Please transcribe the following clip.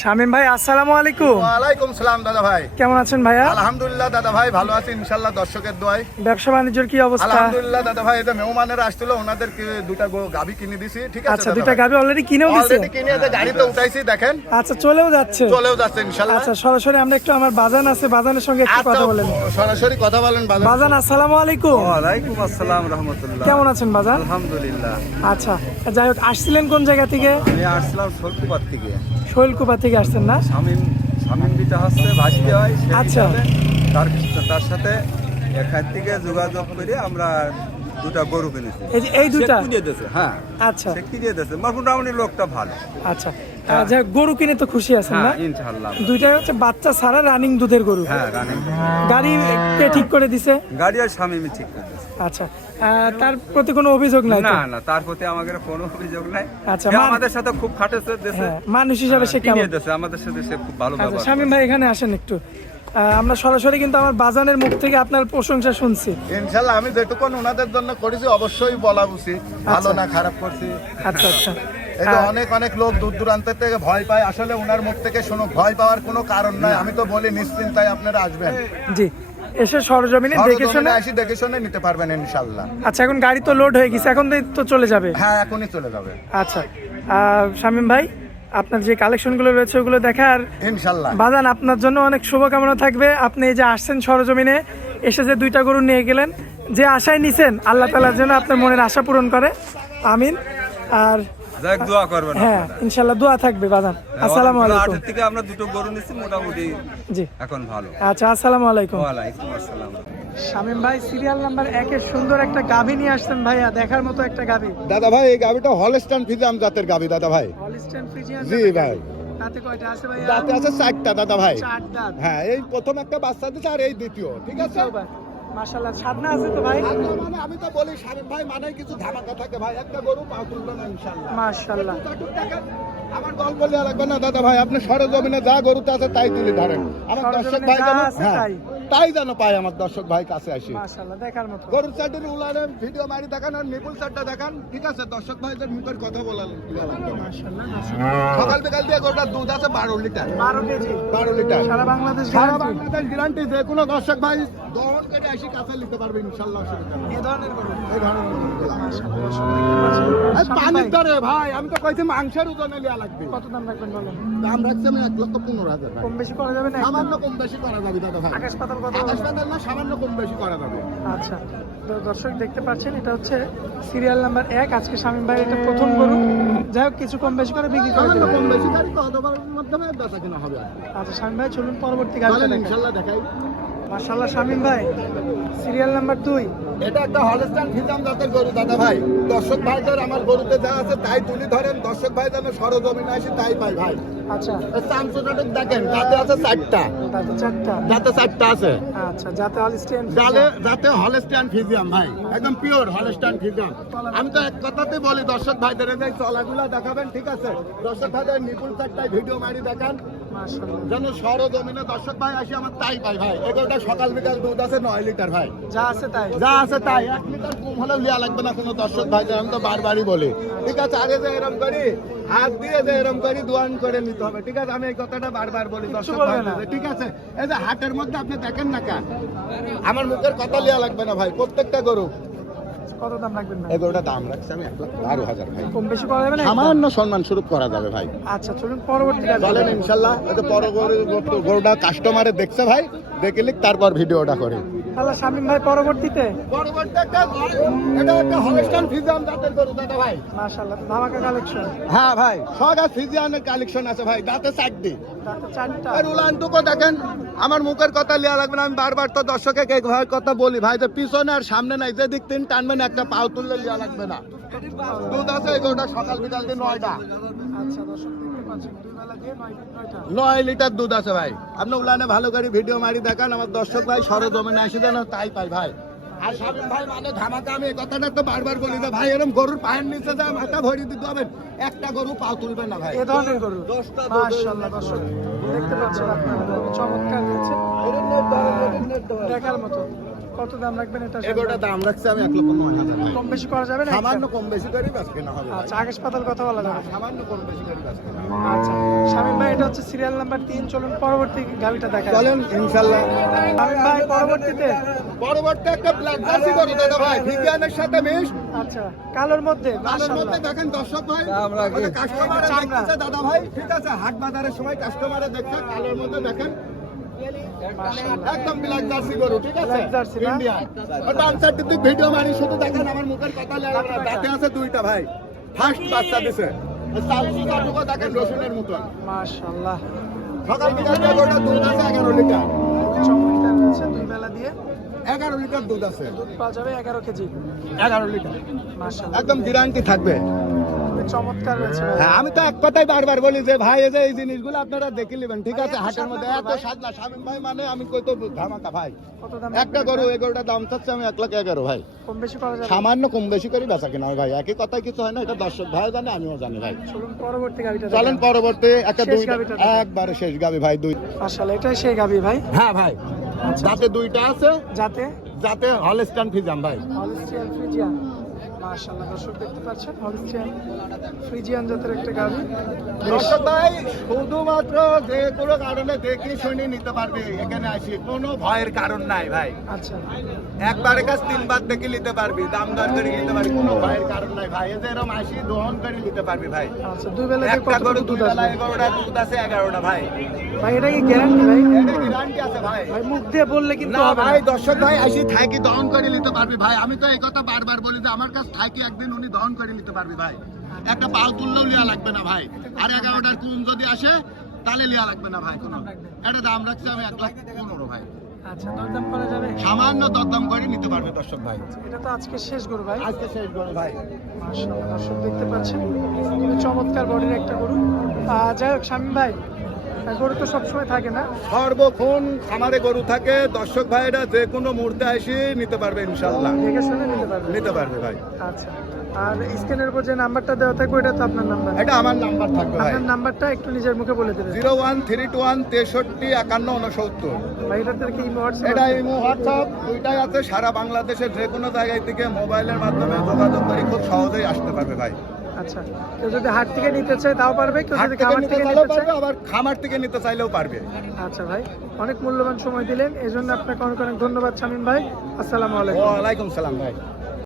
শামীম ভাই আসসালামু আলাইকুম। ওয়ালাইকুম সালাম দাদা ভাই। কেমন আছেন ভাইয়া? আলহামদুলিল্লাহ দাদা ভাই, ভালো আছি ইনশাআল্লাহ দর্শকের দোয়ায়। ব্যবসা বাণিজ্যের কি অবস্থা? আলহামদুলিল্লাহ দাদা ভাই, এই যে মেহমানেরা আসছিল ওনাদেরকে দুটা গাবি কিনে দিছি, ঠিক আছে? আচ্ছা, দুইটা গাবি অলরেডি কিনেও দিয়েছে? অলরেডি কিনে এসে গাড়িতে উঠাইছি, দেখেন আচ্ছা, চলেও যাচ্ছে ইনশাআল্লাহ। আচ্ছা, সরাসরি আমরা একটু আমার বাজান আছে, বাজানের সঙ্গে একটু কথা বলেন। সরাসরি কথা বলেন বাজান। বাজান আসসালামু আলাইকুম। ওয়ালাইকুম আসসালাম রাহমাতুল্লাহ। কেমন আছেন বাজান? আলহামদুলিল্লাহ। আচ্ছা, যাই হোক, আসছিলেন কোন জায়গা থেকে? আমি আসলাম শৈলকুপার থেকে। শৈলকুপা থেকে আসছেন না? শামীম বিটা হচ্ছে ভাসতে হয়, সেই আচ্ছা। হিসাবে তার সাথে এখান থেকে যোগাযোগ করে আমরা দুটা গরু কিনেছি। এই দুটা? সে কিনে দিয়েছে, হ্যাঁ। আচ্ছা সে কিনে দিয়েছে, মোটামুটি লোকটা ভালো। আচ্ছা, যাই হোক, গরু কিনে তো খুশি আছেন না? হ্যাঁ ইনশাআল্লাহ। দুইটাই হচ্ছে বাচ্চা ছাড়া রানিং দুধের গরু। হ্যাঁ রানিং। গাড়ি কে ঠিক করে দিছে? গাড়ি আর শামীমই ঠিক করে দিয়েছে। আচ্ছা, তার প্রতি কোনো অভিযোগ নাই তো? না, তার প্রতি আমাদের কোনো অভিযোগ নাই। আচ্ছা, সে আমাদের সাথে খুব খাটেছে দেশে। হ্যাঁ, মানুষ হিসাবে সে কেমন? কিনে দিয়েছে আমাদের সাথে, সে খুব ভালো আচ্ছা ব্যবহার। শামীম ভাই, এখানে আসেন একটু। আমরা সরাসরি কিন্তু আমার বাজানের মুখ থেকে আপনার প্রশংসা শুনছি। ইনশাআল্লাহ আমি যেটুকুন ওনাদের জন্য করেছি অবশ্যই বলা উচিত, ভালো না খারাপ করছি। আচ্ছা আচ্ছা, এই যে অনেক অনেক লোক দূর দূরান্ত থেকে ভয় পায়, আসলে ওনার মুখ থেকে শুনো, ভয় পাওয়ার কোনো কারণ নাই। আমি তো বলি নিশ্চিন্তায় আপনারা আসবেন, জি, এসে সরজমিনে দেখে শুনে দেখে শুনে নিতে পারবেন ইনশাআল্লাহ। আচ্ছা, এখন গাড়ি তো লোড হয়ে গেছে, এখন তো চলে যাবে? হ্যাঁ এখনই চলে যাবে। আচ্ছা, শামীম ভাই, আপনার যে কালেকশনগুলো রয়েছে ওগুলো দেখার ইনশাআল্লাহ বাজান আপনার জন্য অনেক শুভকামনা থাকবে। আপনি এই যে আসছেন সরজমিনে, এসে যে দুইটা গরু নিয়ে গেলেন, যে আশায় নিছেন, আল্লাহ তাআলার জন্য আপনার মনের আশা পূরণ করে, আমিন। আর যাক, দোয়া করবেন। হ্যাঁ ইনশাআল্লাহ দোয়া থাকবে বাজান। আসসালামু আলাইকুম। থেকে আমরা দুটো গরু নিচ্ছি, মোটামুটি জি, এখন ভালো। আচ্ছা, আসসালামু আলাইকুম। ওয়ালাইকুম আসসালাম। শামীম ভাই, সিরিয়াল নাম্বার 1 এর সুন্দর একটা গাভী নিয়ে আসছেন ভাইয়া, দেখার মতো একটা গাভী। দাদা ভাই, এই গাবিটা হলস্টাইন ফ্রিজিয়ান জাতের গাবি দাদা ভাই। Holstein Friesian? জি ভাই। তাতে কয়টা আছে ভাইয়া? দাঁতে আছে 4টা দাদা ভাই। 4 দাঁত? হ্যাঁ, এই প্রথম একটা বাচ্চা দিছে আর এই দ্বিতীয়, ঠিক আছে? মাশাআল্লাহ, সাদনা আছে তো ভাই? মানে আমি তো বলি শামীম ভাই মানে কিছু ধামাকা থাকে ভাই, একটা গরু পা তুললো না ইনশাআল্লাহ। মাশাআল্লাহ। আমার গল্প লিয়া লাগবে না দাদা ভাই, আপনি সরজমিনে যা গরুতে আছে তাই তুলে ধরেন, আমার দর্শক ভাই যেন তাই যেন পায়, আমার দর্শক ভাই কাছে আসে। মাশাআল্লাহ, দেখার মতো। গরুর সাইডের উলানে ভিডিও মারি দেখান আর নিপুল সাইডটা দেখান, ঠিক আছে? দর্শক ভাইদের মুখের কথা বলালেন। মাশাআল্লাহ, সকাল বিকাল দিয়ে গরুটার দুধ আছে 12 লিটার। 12 কেজি? 12 লিটার সারা বাংলাদেশ গ্যারান্টি। যে কোনো দর্শক ভাই দহন কেটে আসি কাছে নিতে পারবে ইনশাআল্লাহ। এই ধরনের গরু? এই ধরনের মাশাআল্লাহ, পানির দরে ভাই, আমি তো কইছি মাংসের ওজনে লিয়া লাগবে। কত দাম রাখবেন বলেন? দাম রাখছি আমি 1,15,000 ভাই। কম বেশি করা যাবে না? সামান্য কম বেশি করা যাবে দাদা ভাই। আকাশ পাতাল কত? আকাশ পাতাল না, সামান্য কম বেশি করা যাবে। আচ্ছা, তো দর্শক দেখতে পাচ্ছেন, এটা হচ্ছে সিরিয়াল নাম্বার 1। আজকে শামীম ভাই এটা প্রথম গরু, যাই হোক কিছু কম বেশি করে বিক্রি করে সামান্য দেবেন। কম বেশি গাড়ি তো অথবার মাধ্যমে বেচা কিনা হবে। আচ্ছা শামীম ভাই, চলুন পরবর্তী গাড়িটা চলেন দেখেন। ইনশাআল্লাহ দেখাই। মাশাআল্লাহ শামীম ভাই, সিরিয়াল নাম্বার 2। এটা একটা হলস্টাইন ফ্রিজিয়ান জাতের গরু দাদা ভাই। দর্শক ভাইদের আমার গরুতে যা আছে তাই তুলি ধরেন, দর্শক ভাই যেন সরজমিনে আসি তাই পাই ভাই। আচ্ছা, চামচুটাটা দেখেন, দাঁতে আছে 4টা। তাতে 4টা? দাঁতে 4টা আছে। আচ্ছা, যাতে হলিস্টাইন যাতে হলস্টাইন ফ্রিজিয়ান ভাই, একদম পিওর হলস্টাইন ফ্রিজিয়ান। আমি তো এক কথাতে বলি দর্শক ভাইদের যে চলাগুলা দেখাবেন, ঠিক আছে? দর্শক ভাইদের নিপুল চারটায় ভিডিও মারি দেখান, মাশাআল্লাহ, যেন সরজমিনে দর্শক ভাই আসি আমার তাই পাই ভাই। এগুলোটা সকাল বিকাল দুধ আছে 9 লিটার ভাই। যা আছে তাই? যা আছে তাই, 1 লিটার কম হলেও লিয়া লাগবে না কোনো দর্শক ভাই, আমি তো বারবারই বলি, ঠিক আছে? আগে যে এরম করি, হাত দিয়ে যে এরম করি দোয়ান করে নিতে হবে, ঠিক আছে? আমি এই কথাটা বারবার বলি দর্শক ভাই, ঠিক আছে? এই যে হাটের মধ্যে আপনি দেখেন না কেন, আমার মুখের কথা লিয়া লাগবে না ভাই, প্রত্যেকটা গরু। কত দাম রাখবেন না? এগুলোটা দাম রাখছি আমি 1,12,000 ভাই। কম বেশি করা যাবে না? সামান্য সম্মান স্বরূপ করা যাবে ভাই। আচ্ছা, চলুন পরবর্তী গাড়ি চলেন ইনশাল্লাহ। এই যে গরুটা কাস্টমারে দেখছে ভাই, দেখে তারপর ভিডিওটা করে। তাহলে শামীম ভাই পরবর্তীতে এটা একটা হলস্টাইন ফ্রিজিয়ান জাতের গরু দাদা ভাই। মাশাআল্লাহ, ধামাকা কালেকশন। হ্যাঁ ভাই, সগা ফ্রিজিয়ানের কালেকশন আছে ভাই, দাঁতে 4টি। তাতে 4টা? আর উলানটুকু দেখেন, আমার মুখের কথা লিয়া লাগবে না, আমি বারবার তো দর্শকের এক ভাই কথা বলি ভাই, যে পিছনে আর সামনে নাই, যে দিক তিন টানবেন একটা পাও তুললে লিয়া লাগবে না। দুধ আছে এই গরুটা সকাল বিকাল দিয়ে 9টা। আচ্ছা, দর্শক দেখতে পাচ্ছেন, দুই বেলা দিয়ে 9টা। 9 লিটার দুধ আছে ভাই। আপনি উলানে ভালো করে ভিডিও মারি দেখান, আমার দর্শক ভাই সরজমিনে আসি যেন তাই পাই ভাই। আর শামীম ভাই মানে ধামাকা, আমি এই কথাটা তো বারবার বলি যে ভাই এরকম গরুর পায়ের নিচে যা মাথা ভরি দিতে হবে, একটা গরু পাও তুলবেন না ভাই। এই ধরনের গরু মাশাআল্লাহ, দর্শক দেখতে পাচ্ছেন আপনারা, চমৎকার হয়েছে, দেখার মতো। কত দাম রাখবেন এটা? এগুলোটা দাম রাখছি আমি 1,09,000 ভাই। কম বেশি করা যাবে না? সামান্য কম বেশি করে বেচকে না হবে। আচ্ছা, আকাশ পাতাল কথা বলা যাবে? সামান্য কম বেশি করে বেচকে না। আচ্ছা শামীম ভাই, এটা হচ্ছে সিরিয়াল নাম্বার 3। চলুন পরবর্তী গাভিটা দেখা চলেন ইনশাল্লাহ। ভাই পরবর্তীতে পরবর্তী একটা ব্ল্যাক জার্সি গরু দাদা ভাই, বিজ্ঞানের সাথে মিশ, আচ্ছা কালোর মধ্যে কালোর মাশাআল্লাহ। মধ্যে দেখেন দর্শক ভাই, আমরা কি- কাস্টমার চামড়া। দেখতেছে দাদা ভাই, ঠিক আছে, হাট বাজারের সময় কাস্টমারে দেখছে কালোর মধ্যে দেখেন একদম ব্ল্যাক জার্সি গরু, ঠিক আছে, Black jersey না? ইন্ডিয়া। ওটা আনসারটি তুই ভিডিও মারি শুধু দেখেন, আমার মুখের কথা লাগে না। দাঁতে আছে দুইটা ভাই, ফার্স্ট বাচ্চা দিছে, চালসি কাটুকো দেখেন রসুনের মতন। মাশাআল্লাহ, সকাল বিকাল গরুটা দুধ আছে 11 লিটার, চমৎকার রয়েছে, দুই বেলা দিয়ে 11 লিটার দুধ আছে, দুধ পাওয়া যাবে 11 কেজি। 11 লিটার মাশাআল্লাহ, একদম গ্যারান্টি থাকবে। খুবই চমৎকার রয়েছে ভাই। হ্যাঁ, আমি তো এক কথাই বারবার বলি যে ভাই এই যে এই জিনিসগুলো আপনারা দেখে নেবেন, ঠিক আছে, হাটের মধ্যে এত সাজলা শামিম ভাই, মানে আমি কই তো ধামাকা ভাই। কত দাম একটা গরু, এই গরুটার দাম চাচ্ছে আমি 1,11,000 ভাই, কম বেশি করা যাবে? সামান্য কম বেশি করে বেচা কিনা হয় ভাই, একই কথাই কিছু হয় না, এটা দর্শক ভাই জানে, আমিও জানি ভাই। চলুন পরবর্তী গাভিটা চলেন দেখান। পরবর্তী একটা শেষ দুই, গাভীটা দেখান। একবারে শেষ গাবি ভাই, দুই। মাশাআল্লাহ, এটাই সেই গাভি ভাই। হ্যাঁ ভাই, যাতে দুইটা আছে, যাতে যাতে হলস্টাইন ফ্রিজিয়ান ভাই। Holstein Friesian. মাশাআল্লাহ, দর্শক দেখতে পাচ্ছেন হলিস্টিয়ান ফ্রিজিয়ান জাতের একটা গাভি। দর্শক ভাই শুধুমাত্র যে কোনো কারণে দেখে শুনে নিতে পারবে, এখানে আসি কোনো ভয়ের কারণ নাই ভাই, আচ্ছা, একবারে কাজ 3 বার দেখে নিতে পারবি, দাম দর করে নিতে পারবি, কোনো ভয়ের কারণ নাই ভাই, এই যে এরকম আসি দহন করে নিতে পারবি ভাই। আচ্ছা, দুই বেলাতে একটা গরু কত দুধ দুধ আছে, আসবে? 11টা দুধ আছে, 11টা ভাই, ভাই এটা কি গ্যারান্টি ভাই? এটা গ্যারান্টি আছে ভাই। ভাই মুখ দিয়ে বললে কিন্তু না হবে না। ভাই, দর্শক ভাই আসি থাকি দহন করে নিতে পারবি ভাই, আমি তো এই কথা বারবার বলি যে আমার কাছে থাকি একদিন উনি দহন করে নিতে পারবি ভাই, একটা পাল তুললেও লিয়া লাগবে না ভাই, আর 11টার কুম যদি আসে তাহলে লিয়া লাগবে না ভাই, কোনো এটা দাম রাখছি আমি 1,15,000 ভাই, আচ্ছা, দরদাম করা যাবে? সামান্য দরদাম করে নিতে পারবে দর্শক ভাই। এটা তো আজকে শেষ গরু ভাই। আজকে শেষ গরু ভাই। মাশাআল্লাহ, দর্শক দেখতে পাচ্ছেন খুবই চমৎকার বডির একটা গরু। যাই হোক শামীম ভাই, গরু তো সবসময় থাকে না, সর্বক্ষণ খামারে গরু থাকে, দর্শক ভাইরা যে কোনো মুহূর্তে এসে নিতে পারবে ইনশাল্লাহ, দেখে শুনে নিতে পারবেন। নিতে পারবে ভাই। আচ্ছা, আর স্ক্রিনের উপর যে নাম্বারটা দেওয়া থাকবে এটা তো আপনার নাম্বার। এটা আমার নাম্বার থাকবে ভাই, আপনার নাম্বারটা একটু নিজের মুখে বলে দেবেন। 01321 63 51 69। ভাই এটাতে কি হোয়াটসঅ্যাপ? এটা ইমো হোয়াটসঅ্যাপ দুইটাই আছে, সারা বাংলাদেশের যে কোনো জায়গায় থেকে মোবাইলের মাধ্যমে যোগাযোগ করে খুব সহজেই আসতে পারবে ভাই। আচ্ছা, কেউ যদি হাট থেকে নিতে চায় তাও পারবে, কেউ হাট যদি থেকে খামার নিতে থেকে চাইলেও নিতে চায়? পারবে, আবার খামার থেকে নিতে চাইলেও পারবে। আচ্ছা ভাই, অনেক মূল্যবান সময় দিলেন, এজন্য আপনাকে অনেক অনেক ধন্যবাদ শামীম ভাই। আসসালামু আলাইকুম। ওয়ালাইকুম সালাম ভাই।